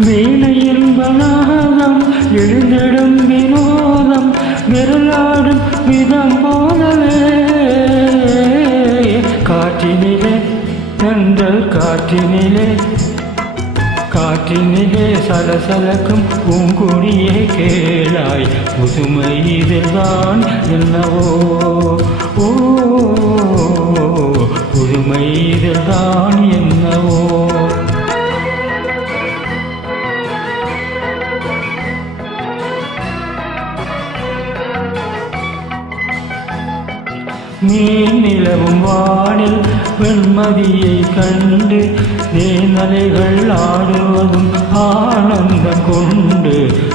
வீணை என்பதாகம் எழுந்திடும் வினோதம் விரலாடும் விதம் போலவே காற்றினிலே தென்றல் காற்றினிலே சலசலக்கும் பூங்குடியே கேளாய் புதுமை இதுதான் என்னவோ ஓ புதுமை இதுதான் என்னவோ மீன் நிலவும் வானில் வெண்மதியை கண்டு தேனலைகள் ஆடுவதும் ஆனந்தம் கொண்டு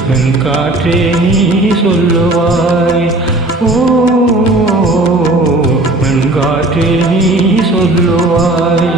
வெண் காற்றே நீ சொல்லுவாய் ஓ வெண் காற்றே நீ சொல்லுவாய்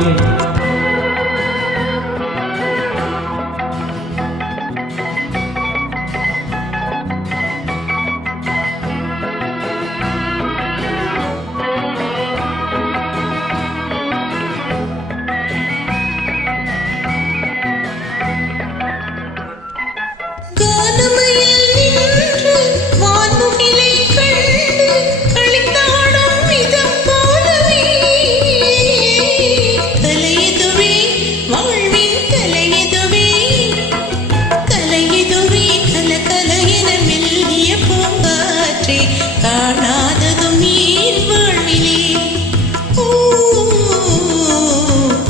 காணாததும் நீர் வாழ்விலே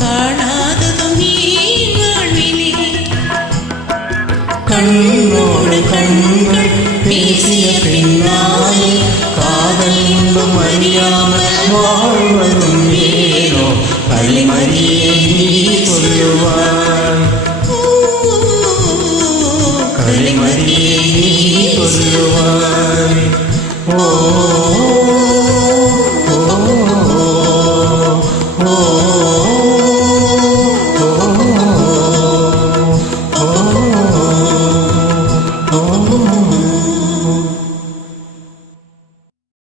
காணாததும் நீர் வாழ்விலே கண்ணோடு கண்கள் பேசிய பின்னாலே காதல் இன்பம் அறியாமல் வாழ்வதும் ஏனோ கலிமதியே நீ சொல்லுவாய் கலிமதியே நீ சொல்லுவாய்